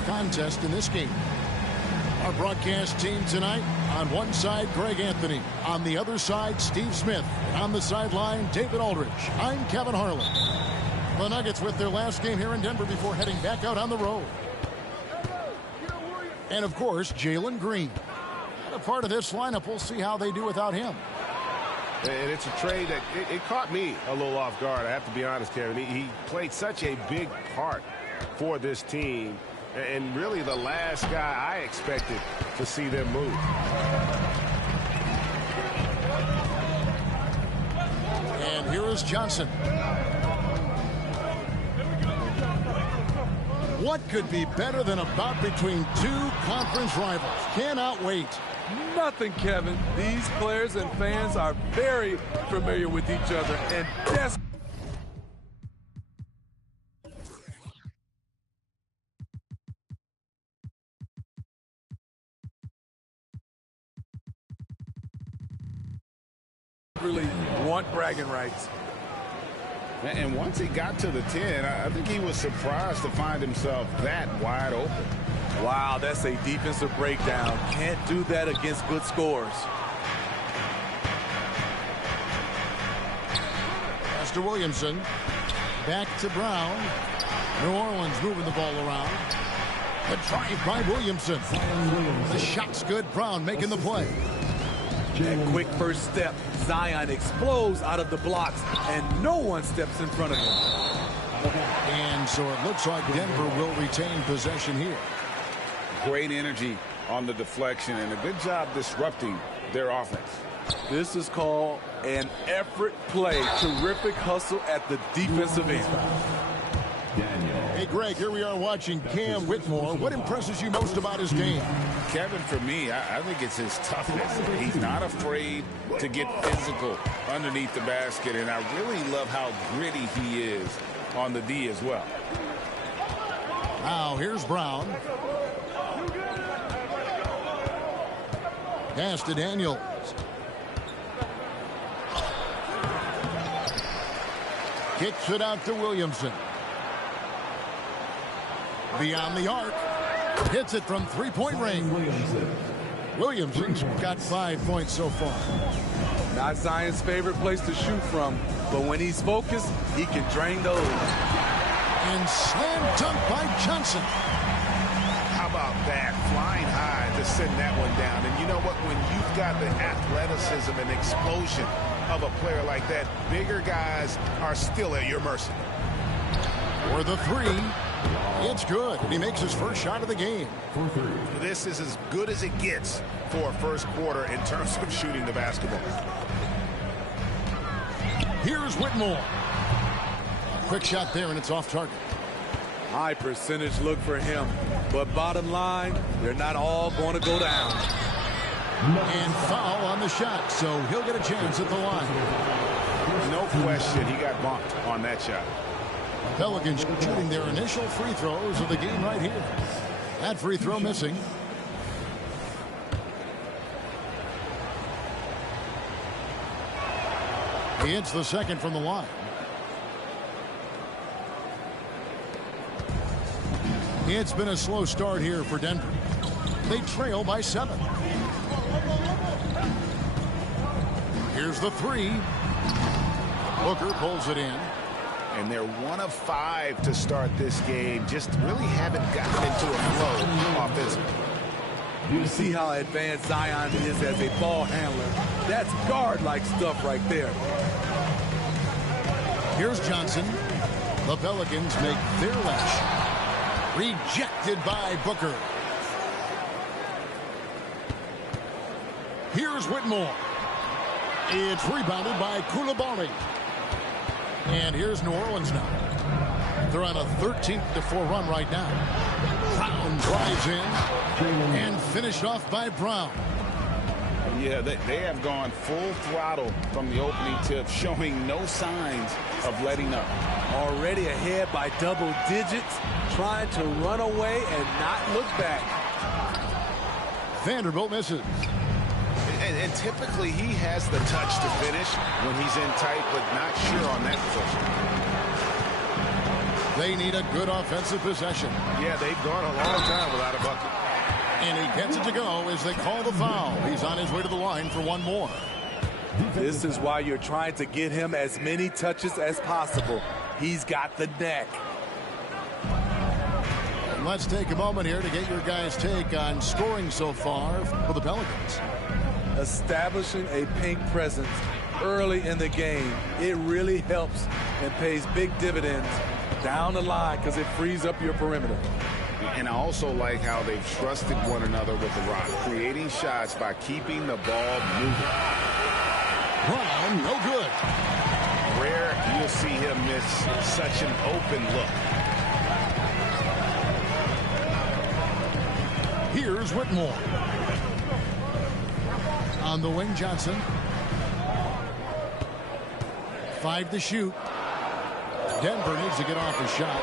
close contest in this game. Our broadcast team tonight, on one side, Greg Anthony. On the other side, Steve Smith. And on the sideline, David Aldridge. I'm Kevin Harlan. The Nuggets with their last game here in Denver before heading back out on the road. And, of course, Jalen Green. A part of this lineup, we'll see how they do without him. And it's a trade that it caught me a little off guard. I have to be honest, Kevin. He played such a big part for this team. And really the last guy I expected to see them move. And here is Johnson. What could be better than a bout between two conference rivals? Cannot wait. Nothing, Kevin. These players and fans are very familiar with each other and desperate. Really want bragging rights. And once he got to the 10, I think he was surprised to find himself that wide open. Wow, that's a defensive breakdown. Can't do that against good scores. Pastor Williamson. Back to Brown. New Orleans moving the ball around. The drive by Williamson. The shot's good. Brown making the play. That quick first step. Zion explodes out of the blocks, and no one steps in front of him. And so it looks like Denver will retain possession here. Great energy on the deflection and a good job disrupting their offense. This is called an effort play. Terrific hustle at the defensive end. Hey, Greg, here we are watching Cam Whitmore. What impresses you most about his game? Kevin, for me, I think it's his toughness. He's not afraid to get physical underneath the basket, and I really love how gritty he is on the D as well. Now, here's Brown. Pass to Daniels. Kicks it out to Williamson. Beyond the arc. Hits it from three-point range. Williamson's got 5 points so far. Not Zion's favorite place to shoot from, but when he's focused, he can drain those. And slam dunk by Johnson. How about that? Flying high to send that one down. And you know what? When you've got the athleticism and explosion of a player like that, bigger guys are still at your mercy. For the three. It's good, and he makes his first shot of the game. This is as good as it gets for a first quarter in terms of shooting the basketball. Here's Whitmore. A quick shot there, and it's off target. High percentage look for him, but bottom line, they're not all going to go down. And foul on the shot, so he'll get a chance at the line. No question, he got bumped on that shot. Pelicans shooting their initial free throws of the game right here. That free throw missing. He hits the second from the line. It's been a slow start here for Denver. They trail by 7. Here's the three. Booker pulls it in. And they're 1 of 5 to start this game. Just really haven't gotten into a flow offensively. You see how advanced Zion is as a ball handler. That's guard-like stuff right there. Here's Johnson. The Pelicans make their last shot. Rejected by Booker. Here's Whitmore. It's rebounded by Coulibaly. And here's New Orleans now. They're on a 13-4 run right now. Brown drives in and finished off by Brown. Yeah, they have gone full throttle from the opening tip, showing no signs of letting up. Already ahead by double digits, trying to run away and not look back. Vanderbilt misses. And typically he has the touch to finish when he's in tight, but not sure on that They need a good offensive possession. Yeah, they've gone a long time without a bucket. And he gets it to go as they call the foul. He's on his way to the line for one more. This is why you're trying to get him as many touches as possible. He's got the neck. And let's take a moment here to get your guys' take on scoring so far for the Pelicans. Establishing a pink presence early in the game, it really helps and pays big dividends down the line because it frees up your perimeter. And I also like how they've trusted one another with the rock, creating shots by keeping the ball moving. Brown, no good. Rare you'll see him miss such an open look. Here's Whitmore. On the wing, Johnson. 5 to shoot. Denver needs to get off a shot.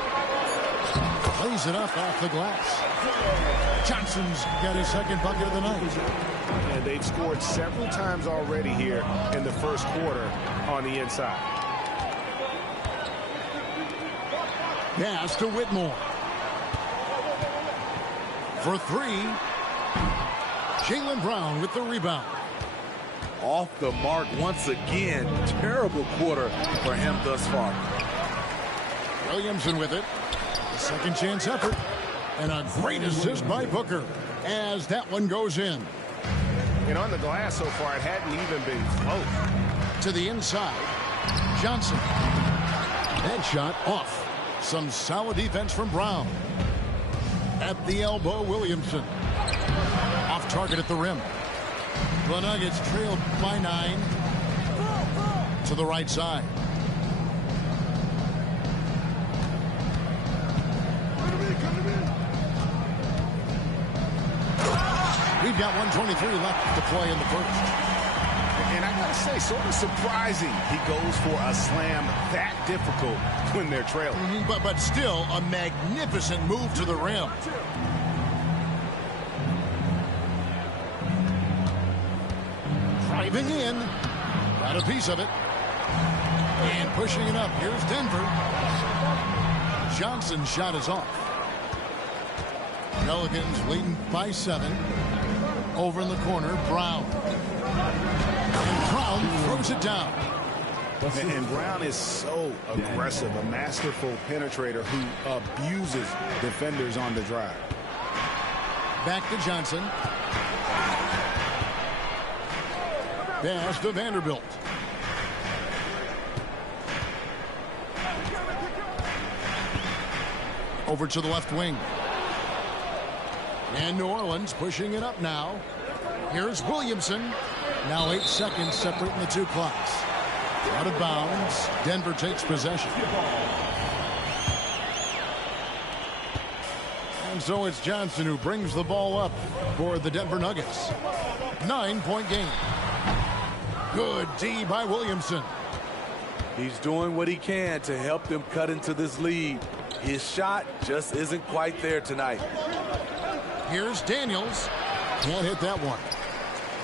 Plays it up off the glass. Johnson's got his second bucket of the night. And they've scored several times already here in the first quarter on the inside. Pass to Whitmore. For 3. Jaylen Brown with the rebound. Off the mark once again. Terrible quarter for him thus far. Williamson with it. A second chance effort. And a great assist by Booker as that one goes in. And on the glass so far, it hadn't even been close. To the inside. Johnson. That shot off. Some solid defense from Brown. At the elbow, Williamson. Off target at the rim. The Nuggets trailed by 9. To the right side. We've got 1:23 left to play in the first. And I gotta say, sort of surprising he goes for a slam that difficult when they're trailing. But still a magnificent move to the rim. Driving in. Got a piece of it. And pushing it up. Here's Denver. Johnson's shot is off. Pelicans leading by 7. Over in the corner, Brown. And Brown throws it down. And Brown is so aggressive, a masterful penetrator who abuses defenders on the drive. Back to Johnson. Pass to Vanderbilt. Over to the left wing. And New Orleans pushing it up now. Here's Williamson. Now 8 seconds separating the two clocks. Out of bounds. Denver takes possession. And so it's Johnson who brings the ball up for the Denver Nuggets. 9-point game. Good D by Williamson. He's doing what he can to help them cut into this lead. His shot just isn't quite there tonight. Here's Daniels. Can't hit that one.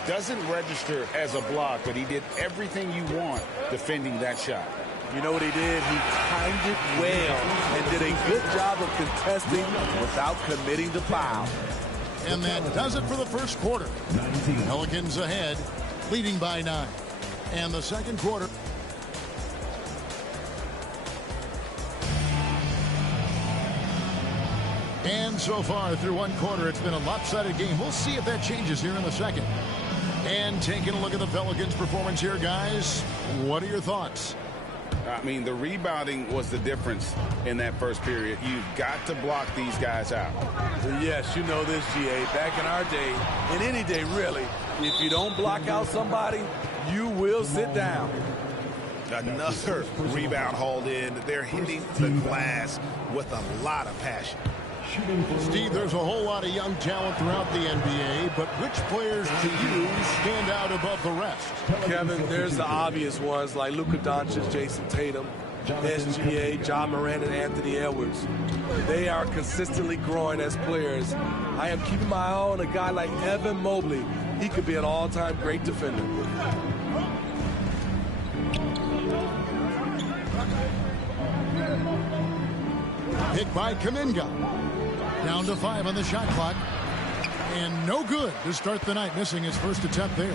Doesn't register as a block, but he did everything you want defending that shot. You know what he did? He timed it well and did a good job of contesting without committing the foul. And that does it for the first quarter. Pelicans ahead, leading by 9. And the second quarter. And so far through one quarter, it's been a lopsided game. We'll see if that changes here in the second. And taking a look at the Pelicans' performance here, guys, what are your thoughts? I mean, the rebounding was the difference in that first period. You've got to block these guys out. Yes, you know this, GA. Back in our day, in any day really, if you don't block out somebody, you will sit down. Another rebound hauled in. They're hitting the glass with a lot of passion. Steve, there's a whole lot of young talent throughout the NBA, but which players to you stand out above the rest? Kevin, there's the obvious ones like Luka Doncic, Jason Tatum, SGA, John Moran, and Anthony Edwards. They are consistently growing as players. I am keeping my eye on a guy like Evan Mobley. He could be an all-time great defender. Pick by Kuminga. Down to 5 on the shot clock. And no good to start the night, missing his first attempt there.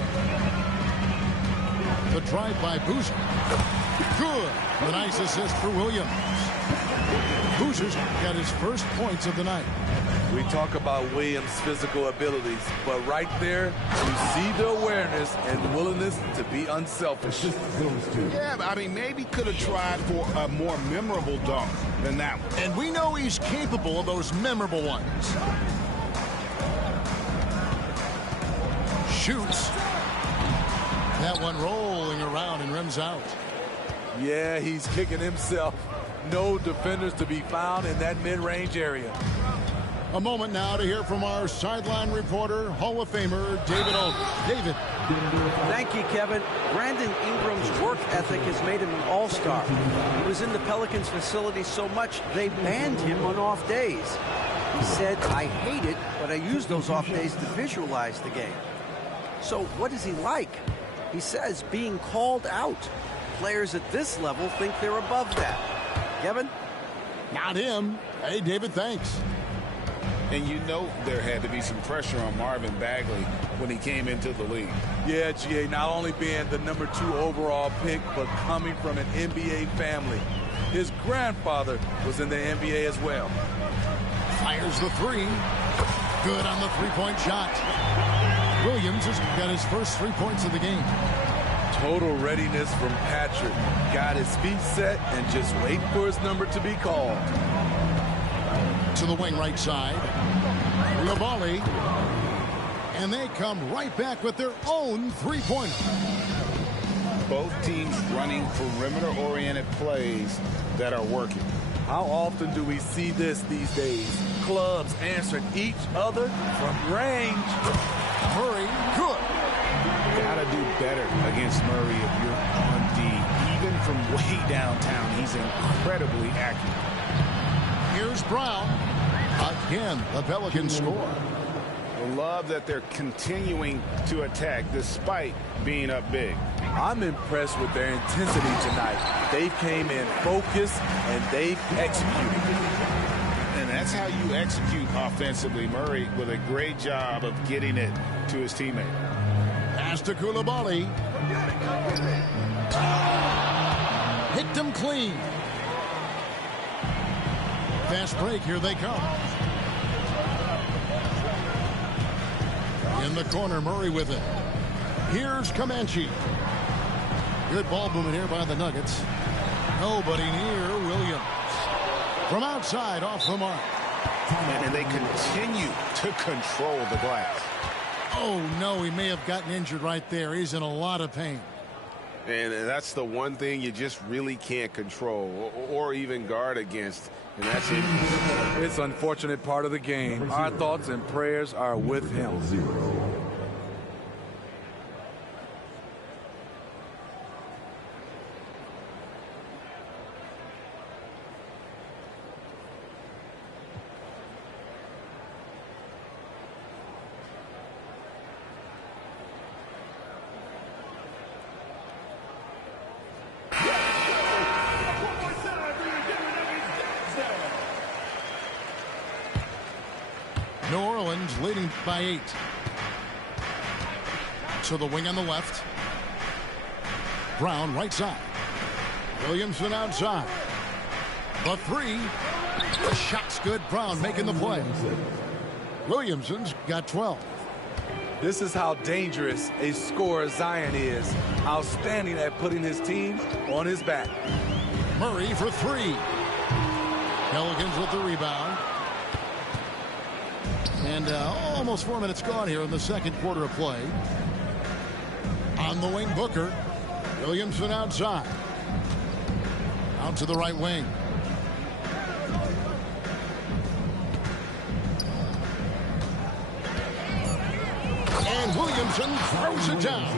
The drive by Boozer. Good. A nice assist for Williams. Boozer's got his first points of the night. We talk about Williams' physical abilities, but right there, you see the awareness and willingness to be unselfish. Yeah, but I mean, maybe could have tried for a more memorable dunk than that one. And we know he's capable of those memorable ones. Shoots. That one rolling around and rims out. Yeah, he's kicking himself. No defenders to be found in that mid-range area. A moment now to hear from our sideline reporter, Hall of Famer David Aldridge. David. Thank you, Kevin. Brandon Ingram's work ethic has made him an all-star. He was in the Pelicans facility so much they banned him on off days. He said, "I hate it, but I use those off days to visualize the game." So what is he like? He says being called out. Players at this level think they're above that. Kevin? Not him. Hey, David, thanks. And you know there had to be some pressure on Marvin Bagley when he came into the league. Yeah, GA, not only being the #2 overall pick, but coming from an NBA family. His grandfather was in the NBA as well. Fires the three. Good on the three-point shot. Williams has got his first 3 points of the game. Total readiness from Patrick. Got his feet set and just wait for his number to be called. To the wing right side. Coulibaly. And they come right back with their own three-pointer. Both teams running perimeter-oriented plays that are working. How often do we see this these days? Clubs answering each other from range. Murray, good. Gotta do better against Murray if you're on D. Even from way downtown, he's incredibly accurate. Here's Brown. Again, the Pelicans score. I love that they're continuing to attack despite being up big. I'm impressed with their intensity tonight. They came in focused and they've executed. And that's how you execute offensively. Murray with a great job of getting it to his teammate. Pass to Coulibaly. Hit him clean. Fast break, here they come. In the corner, Murray with it. Here's Comanche. Good ball movement here by the Nuggets. Nobody near Williams. From outside, off the mark. And they continue to control the glass. Oh, no, he may have gotten injured right there. He's in a lot of pain. And that's the one thing you just really can't control or even guard against, and that's it. It's an unfortunate part of the game. Our thoughts and prayers are with him. New Orleans leading by 8. To the wing on the left. Brown right side. Williamson outside. The three. The shot's good. Brown making the play. Williamson's got 12. This is how dangerous a scorer Zion is. Outstanding at putting his team on his back. Murray for 3. Pelicans with the rebound. And almost 4 minutes gone here in the second quarter of play. On the wing, Booker. Williamson outside. Out to the right wing. And Williamson throws it down.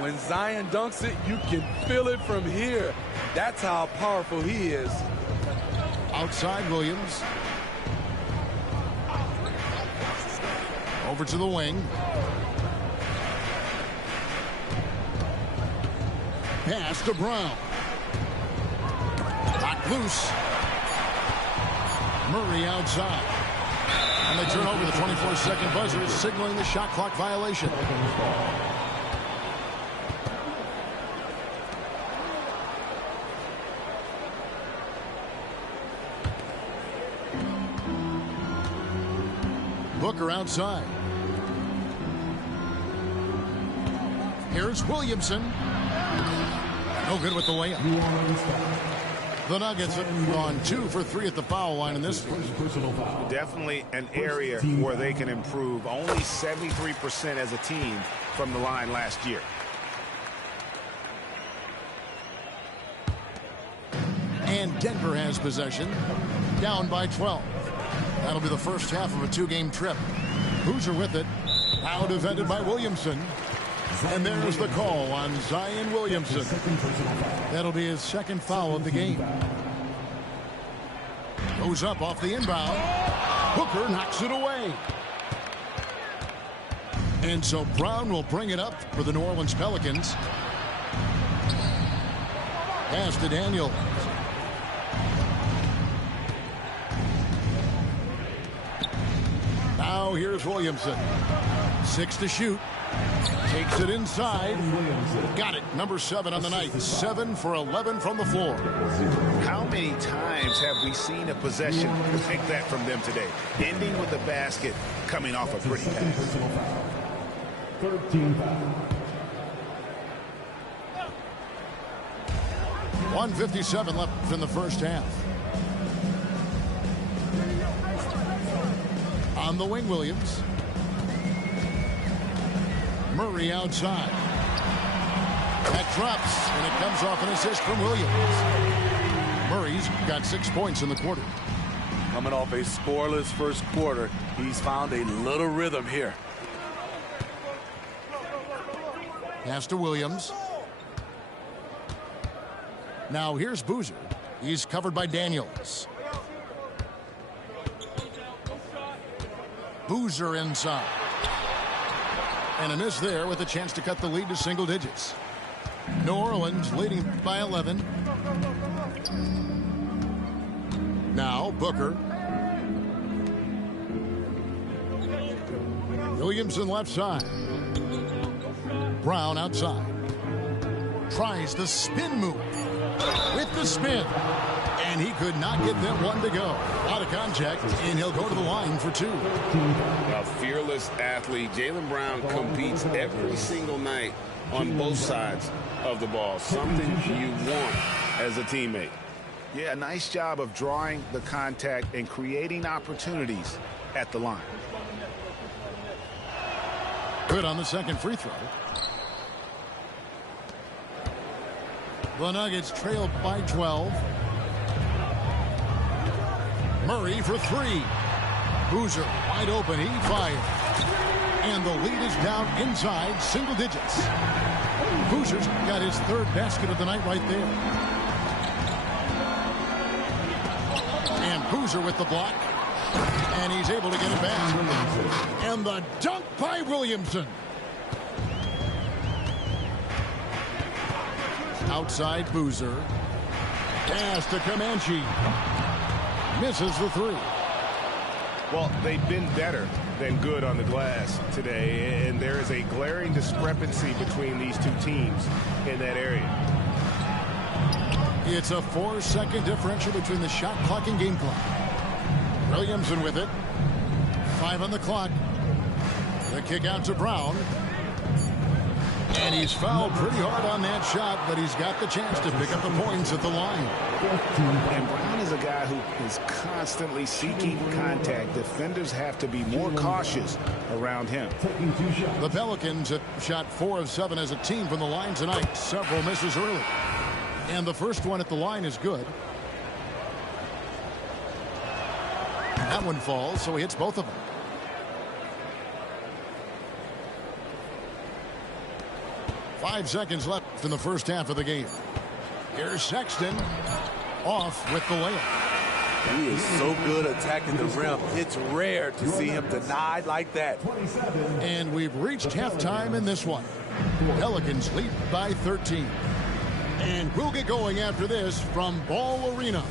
When Zion dunks it, you can feel it from here. That's how powerful he is. Outside Williams. Over to the wing. Pass to Brown. Knocked loose. Murray outside. And they turn over the 24-second buzzer, signaling the shot clock violation. Booker outside. Here's Williamson. No good with the layup. The Nuggets have gone 2 for 3 at the foul line in this one. Definitely an area where they can improve. Only 73% as a team from the line last year. And Denver has possession, down by 12. That'll be the first half of a 2-game trip. Boozer with it. Now defended by Williamson. And there's the call on Zion Williamson. That'll be his second foul of the game. Goes up off the inbound. Booker knocks it away. And so Brown will bring it up for the New Orleans Pelicans. Pass to Daniel. Now here's Williamson. 6 to shoot. Takes it inside. Got it. Number 7 on the night. 7 for 11 from the floor. How many times have we seen a possession like that from them today? Ending with the basket, coming off a pretty pass. 13 foul. 1:57 left in the first half. On the wing, Williams. Murray outside. That drops, and it comes off an assist from Williams. Murray's got 6 points in the quarter. Coming off a scoreless first quarter, he's found a little rhythm here. Pass to Williams. Now here's Boozer. He's covered by Daniels. Boozer inside. And a miss there with a chance to cut the lead to single digits. New Orleans leading by 11. Now Booker. Williamson left side. Brown outside. Tries the spin move. With the spin. And he could not get that one to go. Out of contact, and he'll go to the line for 2. A fearless athlete. Jaylen Brown competes every single night on both sides of the ball. Something you want as a teammate. Yeah, a nice job of drawing the contact and creating opportunities at the line. Good on the second free throw. The Nuggets trailed by 12. Murray for 3. Boozer wide open. He fires. And the lead is down inside single digits. Boozer's got his 3rd basket of the night right there. And Boozer with the block. And he's able to get it back. And the dunk by Williamson. Outside Boozer. Pass to Comanche. Misses the 3. Well, they've been better than good on the glass today, and there is a glaring discrepancy between these two teams in that area. It's a 4-second differential between the shot clock and game clock. Williamson with it. 5 on the clock. The kick out to Brown. And he's fouled pretty hard on that shot, but he's got the chance to pick up the points at the line. And Brown is a guy who is constantly seeking contact. Defenders have to be more cautious around him. The Pelicans have shot 4 of 7 as a team from the line tonight. Several misses early. And the first one at the line is good. That one falls, so he hits both of them. Five seconds left in the first half of the game. Here's Sexton off with the layup. He is so good attacking the rim. It's rare to see him denied like that. And we've reached halftime in this one. Pelicans lead by 13. And we'll get going after this from Ball Arena.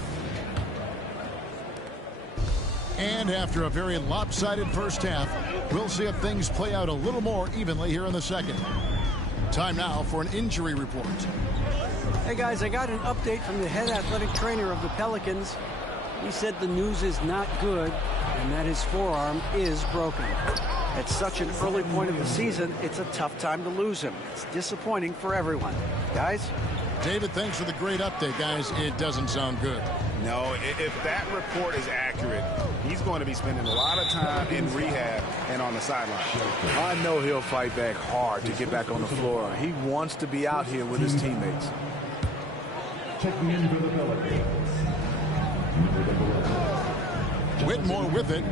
And after a very lopsided first half, we'll see if things play out a little more evenly here in the second. Time now for an injury report. Hey guys, I got an update from the head athletic trainer of the Pelicans. He said the news is not good and that his forearm is broken. At such an early point of the season, it's a tough time to lose him. It's disappointing for everyone. Guys? David, thanks for the great update, guys. It doesn't sound good. No, if that report is accurate, he's going to be spending a lot of time in rehab and on the sideline. I know he'll fight back hard to get back on the floor. He wants to be out here with his teammates. Checking in for the Pelicans. Whitmore with it.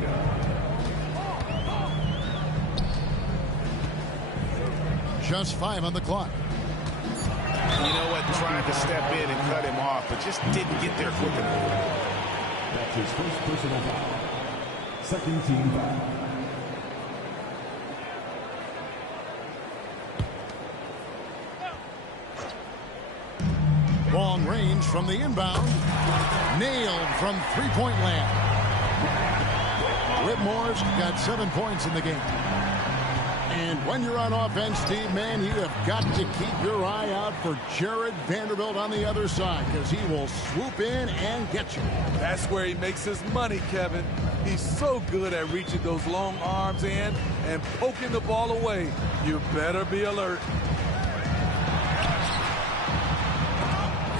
Just 5 on the clock. You know what? Tried to step in and cut him off, but just didn't get there quick enough. That's his first personal foul. Second team foul. Long range from the inbound. Nailed from three-point land. Whitmore's got 7 points in the game. And when you're on offense, Steve, man, you have got to keep your eye out for Jared Vanderbilt on the other side, because he will swoop in and get you. That's where he makes his money, Kevin. He's so good at reaching those long arms in and poking the ball away. You better be alert.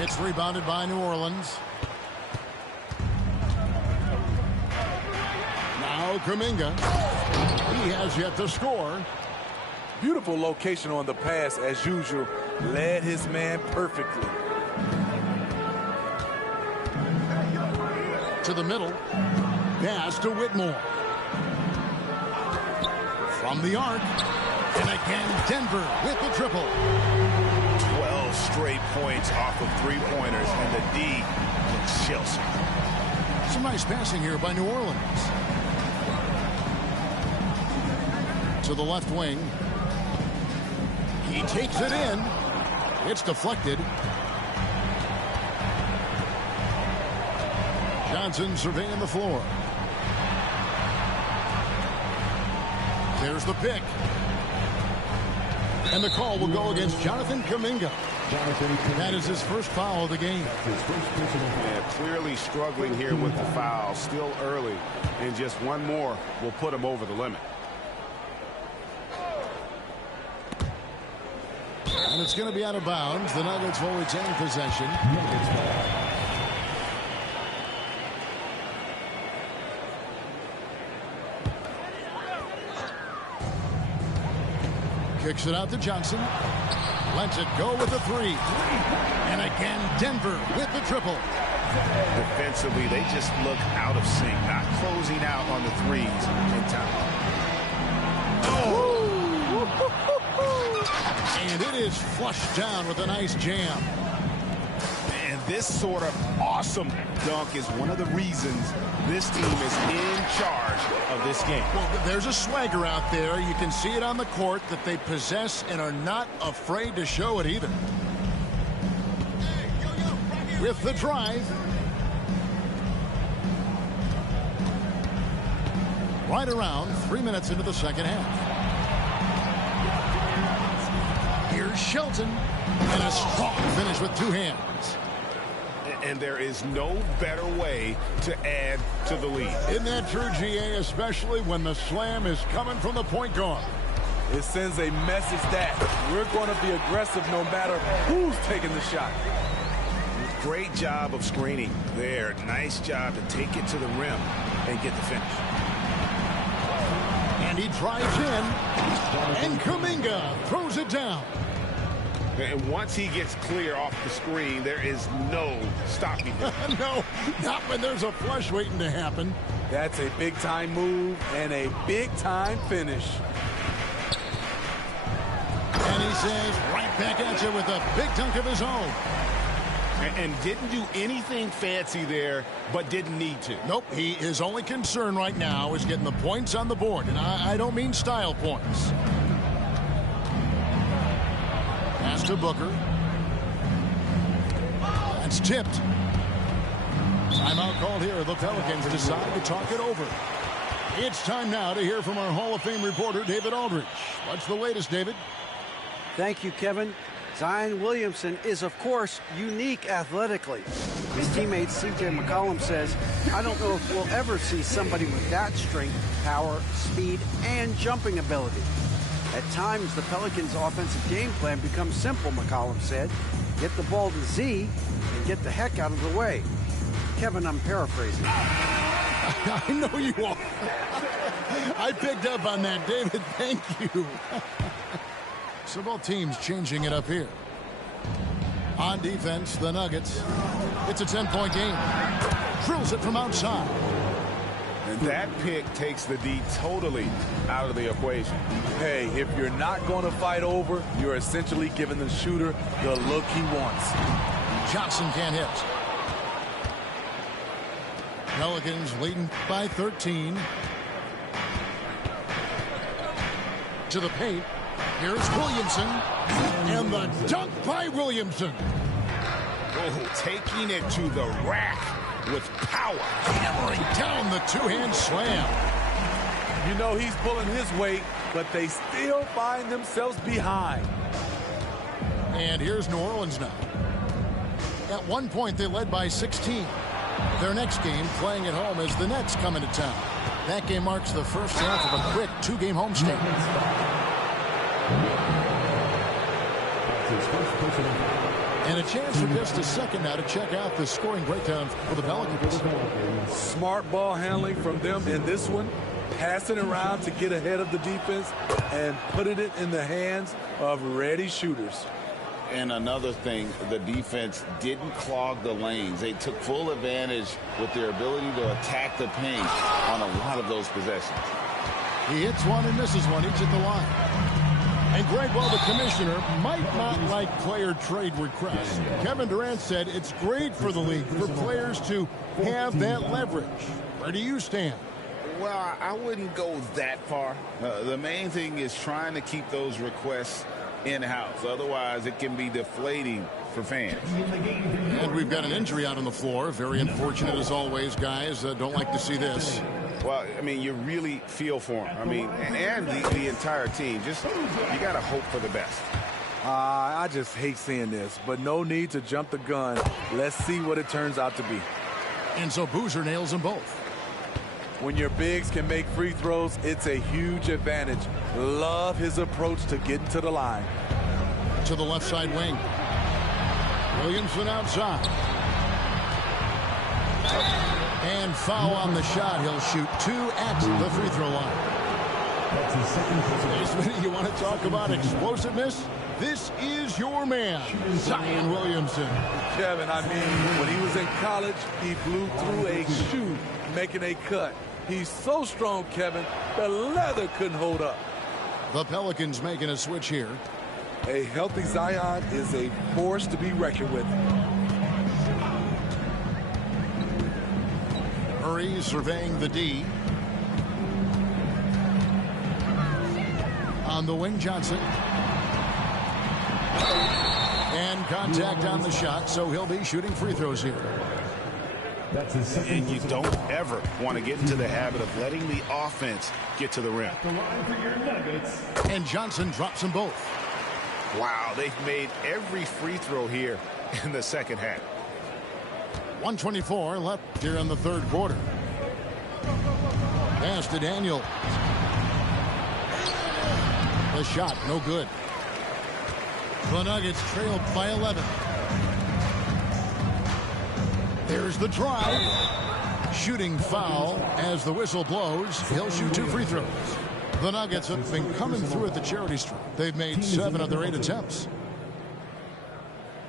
It's rebounded by New Orleans. Now Kuminga. He has yet to score. Beautiful location on the pass, as usual. Led his man perfectly. To the middle. Pass to Whitmore. From the arc. And again, Denver with the triple. 12 straight points off of three-pointers, and the D looks shell-shocked. Some nice passing here by New Orleans. To the left wing. He takes it in. It's deflected. Johnson surveying the floor. There's the pick. And the call will go against Jonathan Kuminga. That is his first foul of the game. Yeah, clearly struggling here with the foul. Still early. And just one more will put him over the limit. And it's going to be out of bounds. The Nuggets will retain possession. Kicks it out to Johnson. Lets it go with the three. And again, Denver with the triple. Defensively, they just look out of sync, not closing out on the threes in time. And it is flushed down with a nice jam. And this sort of awesome dunk is one of the reasons this team is in charge of this game. Well, there's a swagger out there. You can see it on the court that they possess and are not afraid to show it either. With the drive. Right around 3 minutes into the second half. Here's Shelton, and a strong finish with two hands. And there is no better way to add to the lead. Isn't that true, GA, especially when the slam is coming from the point guard? It sends a message that we're going to be aggressive no matter who's taking the shot. Great job of screening there. Nice job to take it to the rim and get the finish. And he drives in, and Kuminga throws it down. And once he gets clear off the screen, there is no stopping him. No, not when there's a flush waiting to happen. That's a big-time move and a big-time finish. And he says, right back at you with a big dunk of his own. And didn't do anything fancy there, but didn't need to. Nope, his only concern right now is getting the points on the board. And I don't mean style points. Pass to Booker. That's tipped. Timeout called here. The Pelicans decide to talk it over. It's time now to hear from our Hall of Fame reporter, David Aldridge. What's the latest, David? Thank you, Kevin. Zion Williamson is, of course, unique athletically. His teammate C.J. McCollum says, I don't know if we'll ever see somebody with that strength, power, speed, and jumping ability. At times, the Pelicans' offensive game plan becomes simple, McCollum said. Get the ball to Z and get the heck out of the way. Kevin, I'm paraphrasing. I know you are. I picked up on that, David. Thank you. So both teams changing it up here. On defense, the Nuggets. It's a 10-point game. Drills it from outside. And that pick takes the D totally out of the equation. Hey, if you're not going to fight over, you're essentially giving the shooter the look he wants. Johnson can't hit. Pelicans leading by 13. To the paint. Here's Williamson. And the dunk by Williamson. Oh, taking it to the rack with power. Hammering down the two-hand slam. You know he's pulling his weight, but they still find themselves behind. And here's New Orleans now. At one point, they led by 16. Their next game, playing at home, as the Nets come into town. That game marks the first half of a quick two-game homestand. And a chance for just a second now to check out the scoring breakdown for the Pelicans. Smart ball handling from them in this one. Passing around to get ahead of the defense and putting it in the hands of ready shooters. And another thing, the defense didn't clog the lanes. They took full advantage with their ability to attack the paint on a lot of those possessions. He hits one and misses one, each at the line. And Greg, well, the commissioner might not like player trade requests. Kevin Durant said it's great for the league for players to have that leverage. Where do you stand? Well, I wouldn't go that far. The main thing is trying to keep those requests in-house. Otherwise, it can be deflating for fans. And we've got an injury out on the floor. Very unfortunate as always, guys. Don't like to see this. Well, I mean, you really feel for him. I mean, and the entire team. Just, you got to hope for the best. I just hate seeing this, but no need to jump the gun. Let's see what it turns out to be. And so Boozer nails them both. When your bigs can make free throws, it's a huge advantage. Love his approach to getting to the line. To the left side wing. Williamson outside. And foul on the shot. He'll shoot two at the free throw line. That's his second personal. You want to talk about explosiveness? This is your man, Zion Williamson. Kevin, I mean, when he was in college, he blew through a shoe making a cut. He's so strong, Kevin, the leather couldn't hold up. The Pelicans making a switch here. A healthy Zion is a force to be reckoned with. Murray surveying the D. On the wing, Johnson. And contact on the shot, so he'll be shooting free throws here. That's his second. And you don't ever want to get into the habit of letting the offense get to the rim. The line for your Nuggets. And Johnson drops them both. Wow, they've made every free throw here in the second half. 1:24 left here in the third quarter. Pass to Daniel. The shot, no good. The Nuggets trailed by 11. There's the drive. Shooting foul as the whistle blows. He'll shoot two free throws. The Nuggets have been coming through at the charity stripe. They've made 7 of their 8 attempts.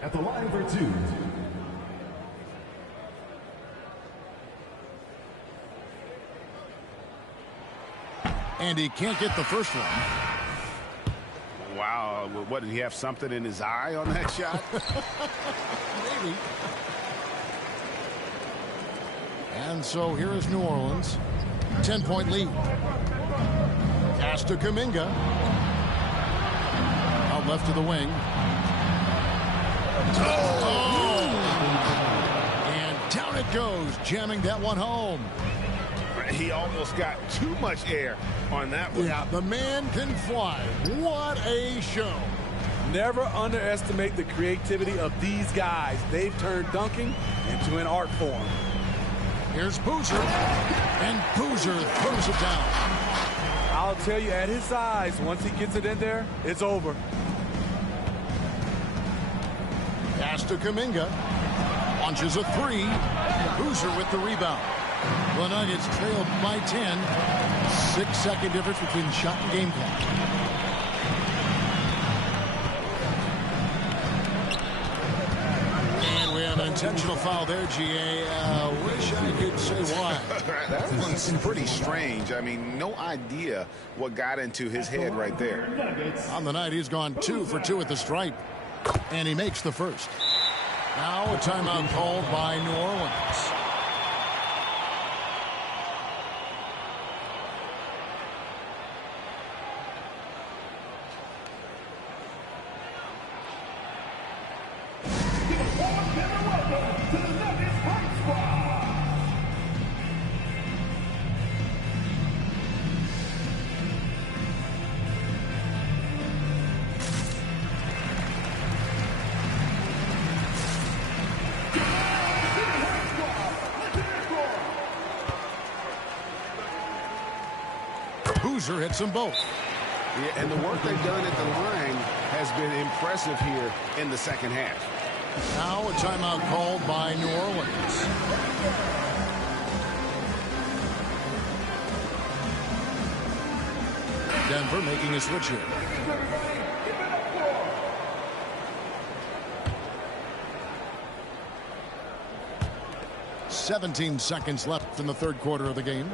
At the line for two. And he can't get the first one. Wow, what, did he have something in his eye on that shot? Maybe. And so here is New Orleans. 10-point lead. Pass to Kuminga. Out left to the wing. Oh! And down it goes, jamming that one home. He almost got too much air on that one. Yeah, the man can fly. What a show. Never underestimate the creativity of these guys. They've turned dunking into an art form. Here's Boozer, and Boozer throws it down. I'll tell you, at his size, once he gets it in there, it's over. Pass to Kuminga. Launches a three. Boozer with the rebound. The Nuggets trailed by 10. 6-second difference between the shot and game clock. And we have an intentional foul there, GA. Wish I could say why. That one's pretty strange. I mean, no idea what got into his head right there. On the night, he's gone 2 for 2 at the stripe. And he makes the first. Now a timeout called by New Orleans. Boozer hits them both. Yeah, and the work they've done at the line has been impressive here in the second half. Now a timeout called by New Orleans. Denver making a switch here. "17 seconds left in the third quarter of the game.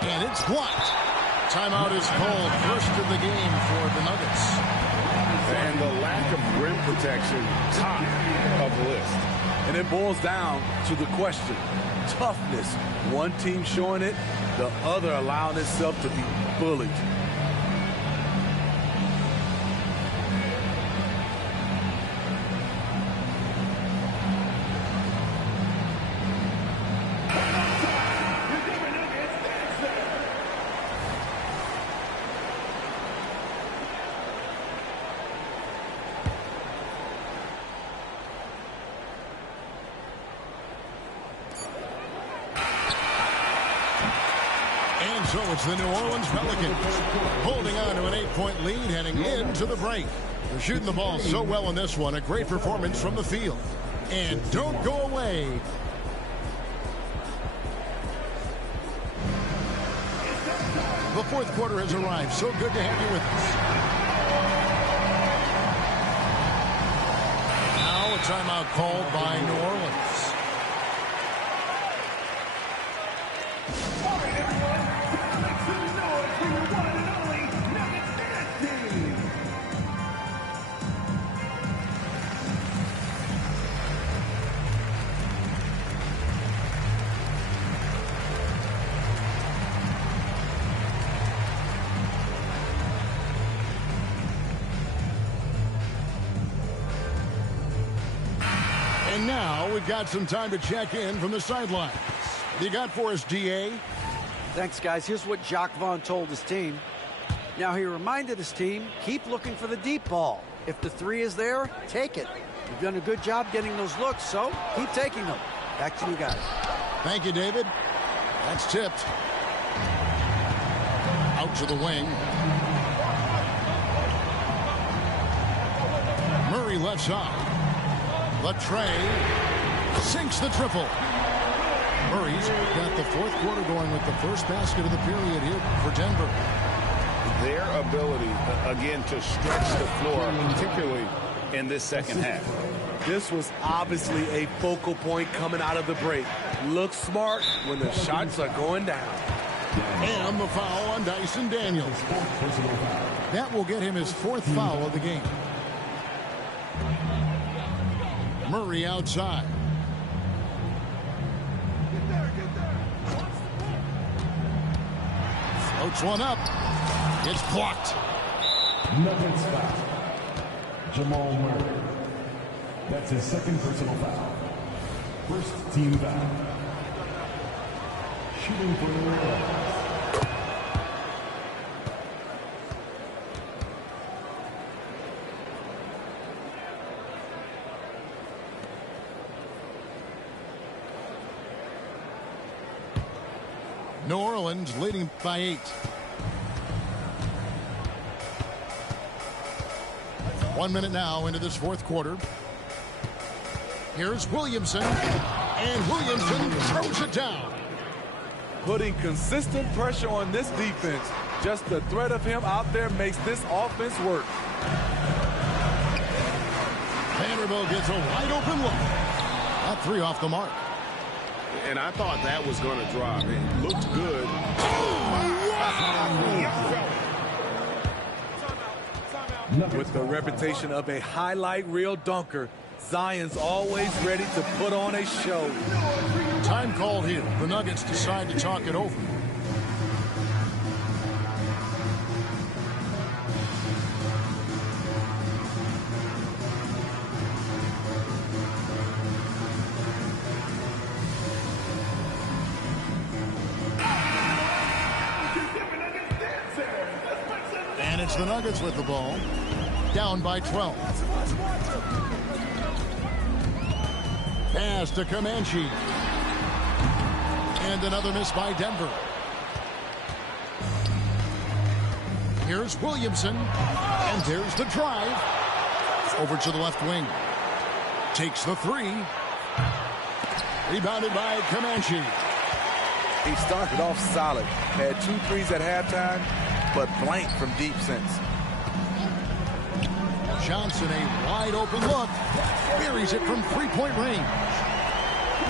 And it's blocked. Timeout is called. First of the game for the Nuggets. And the lack of rim protection, top of the list. And it boils down to the question, toughness. One team showing it, the other allowing itself to be bullied. So it's the New Orleans Pelicans holding on to an 8-point lead heading into the break. They're shooting the ball so well in this one. A great performance from the field. And don't go away. The fourth quarter has arrived. So good to have you with us. Now a timeout called by New Orleans. And now we've got some time to check in from the sidelines. What you got for us, GA? Thanks, guys. Here's what Jacques Vaughn told his team. Now, he reminded his team, keep looking for the deep ball. If the three is there, take it. You've done a good job getting those looks, so keep taking them. Back to you guys. Thank you, David. That's tipped. Out to the wing. Murray left side. Latrey sinks the triple. Murray's got the fourth quarter going with the first basket of the period here for Denver. Their ability, again, to stretch the floor, particularly in this second half. This was obviously a focal point coming out of the break. Look smart when the shots are going down. And the foul on Dyson Daniels. That will get him his fourth foul of the game. Murray outside. Floats one up. It's blocked. Nuggets foul. Jamal Murray. That's his second personal foul. First team foul. Shooting for New Orleans. New Orleans leading by 8. 1 minute now into this fourth quarter. Here's Williamson, and Williamson throws it down. Putting consistent pressure on this defense. Just the threat of him out there makes this offense work. Vanderbilt gets a wide open look. That 3 off the mark. And I thought that was going to drop. It looked good. With the reputation of a highlight reel dunker, Zion's always ready to put on a show. Time called here. The Nuggets decide to talk it over. And it's the Nuggets with the ball. Down by 12. Pass to Comanche. And another miss by Denver. Here's Williamson. And there's the drive. Over to the left wing. Takes the 3. Rebounded by Comanche. He started off solid. Had 2 threes at halftime, but blank from deep since. Johnson, a wide open look. Buries it from 3-point range.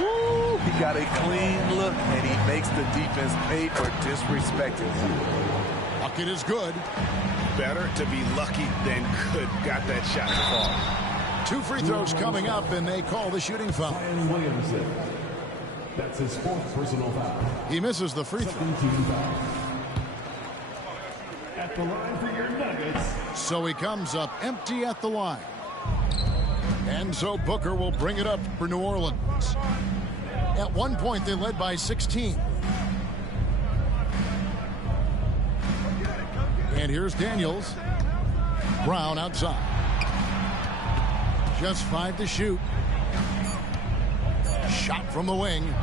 Woo! He got a clean look, and he makes the defense pay for disrespecting him. Bucket is good. Better to be lucky than good. Got that shot to fall. 2 free throws coming up, and they call the shooting foul. Zion Williamson. That's his 4th personal foul. He misses the free throw. Second team foul. At the line for your Nuggets. So he comes up empty at the line. And so Booker will bring it up for New Orleans. At one point, they led by 16. And here's Daniels. Brown outside. Just 5 to shoot. Shot from the wing.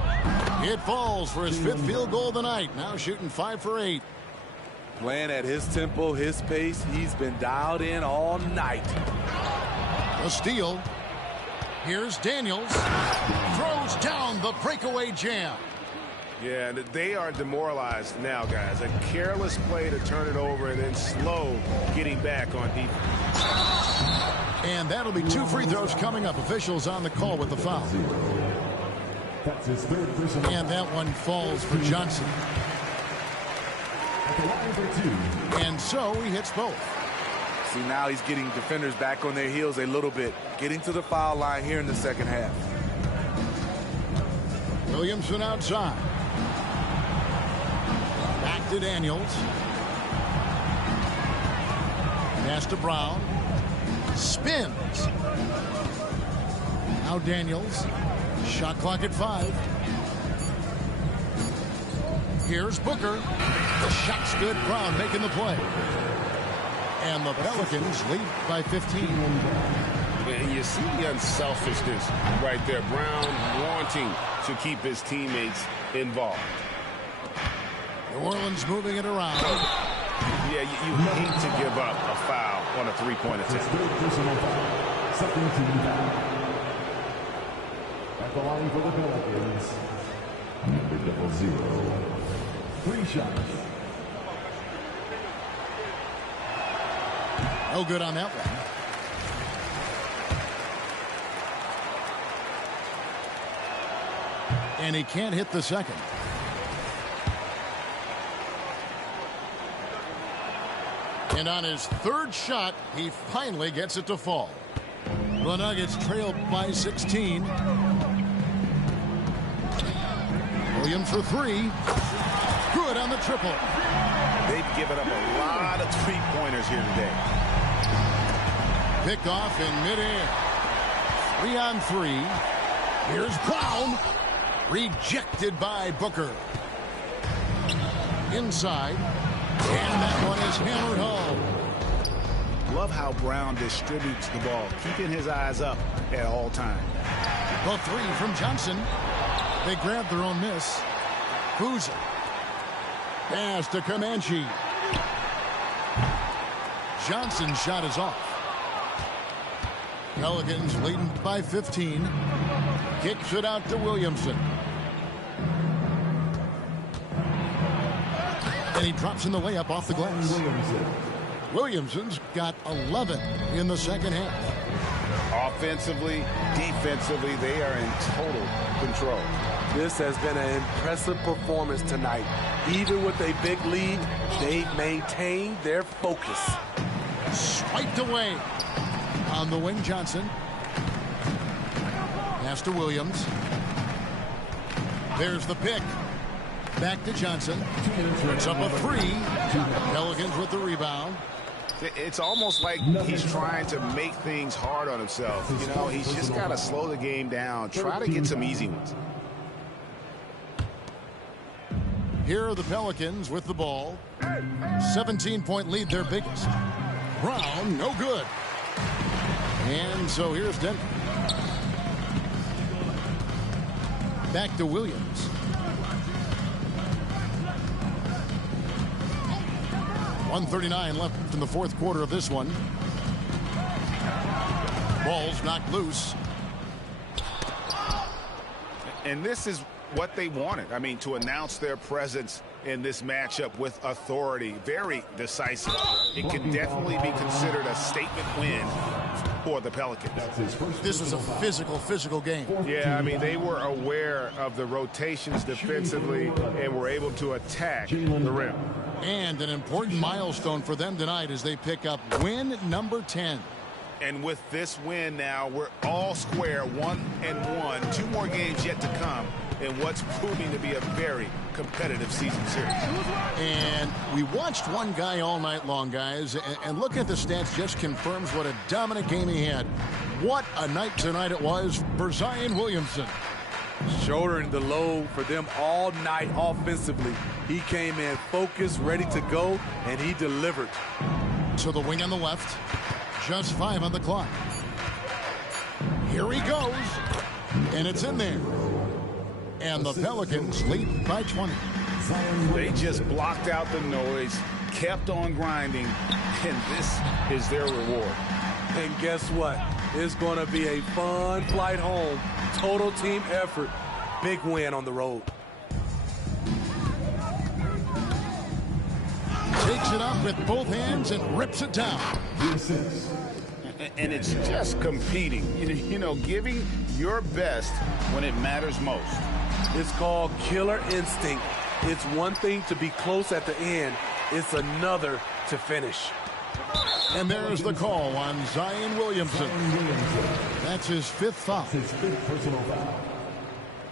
It falls for his 5th field goal of the night. Now shooting 5 for 8. Playing at his tempo, his pace, he's been dialed in all night. A steal. Here's Daniels. Throws down the breakaway jam. Yeah, they are demoralized now, guys. A careless play to turn it over and then slow getting back on defense. And that'll be 2 free throws coming up. Officials on the call with the foul. That's his 3rd personal. And that one falls for Johnson. At the line for 2. And so he hits both. See, now he's getting defenders back on their heels a little bit. Getting to the foul line here in the second half. Williamson outside. Back to Daniels. Pass to Brown. Spins. Now Daniels. Shot clock at 5. Here's Booker. The shot's good. Brown making the play. And the Pelicans lead by 15. And you see the unselfishness right there. Brown wanting to keep his teammates involved. New Orleans moving it around. Yeah, you hate to give up a foul on a 3-point His attempt. 3rd personal foul. Second team foul. At the line for the Pelicans. Number 00. 3 shots. No good on that one. And he can't hit the second. And on his 3rd shot, he finally gets it to fall. The Nuggets trail by 16. Williams for 3. Good on the triple. They've given up a lot of three-pointers here today. Pick off in midair. 3-on-3. Here's Brown. Rejected by Booker. Inside. And that one is hammered home. Love how Brown distributes the ball, keeping his eyes up at all times. The three from Johnson. They grab their own miss. Boozer. Pass to Comanche. Johnson's shot is off. Pelicans leading by 15. Kicks it out to Williamson. And he drops in the layup off the glass. Williamson's got 11 in the second half. Offensively, defensively, they are in total control. This has been an impressive performance tonight. Even with a big lead, they've maintained their focus. Swiped away on the wing. Johnson. Pass to Williams. There's the pick. Back to Johnson. Puts up a three. Pelicans with the rebound. It's almost like he's trying to make things hard on himself. You know, he's just got to slow the game down. Try to get some easy ones. Here are the Pelicans with the ball. 17-point lead, their biggest. Brown, no good. And so here's Denver. Back to Williams. 1:39 left in the fourth quarter of this one. Ball's knocked loose. And this is what they wanted. I mean, to announce their presence in this matchup with authority. Very decisive. It can definitely be considered a statement win for the Pelicans. This was a physical game. Yeah, I mean, they were aware of the rotations defensively and were able to attack the rim. And an important milestone for them tonight as they pick up win number 10. And with this win now, we're all square, 1-1. 2 more games yet to come in what's proving to be a very competitive season series. And we watched one guy all night long, guys, and look at the stats, just confirms what a dominant game he had. What a night tonight it was for Zion Williamson. Shouldering the load for them all night offensively. He came in focused, ready to go, and he delivered. To the wing on the left. Just 5 on the clock. Here he goes. And it's in there. And the Pelicans lead by 20. They just blocked out the noise, kept on grinding, and this is their reward. And guess what? It's going to be a fun flight home. Total team effort. Big win on the road. Takes it up with both hands and rips it down. And it's just competing, you know, giving your best when it matters most. It's called killer instinct. It's one thing to be close at the end. It's another to finish. And there's the call on Zion Williamson. That's his 5th foul. His 5th personal foul.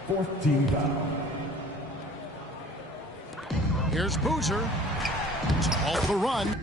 4th team foul. Here's Boozer. Off the run.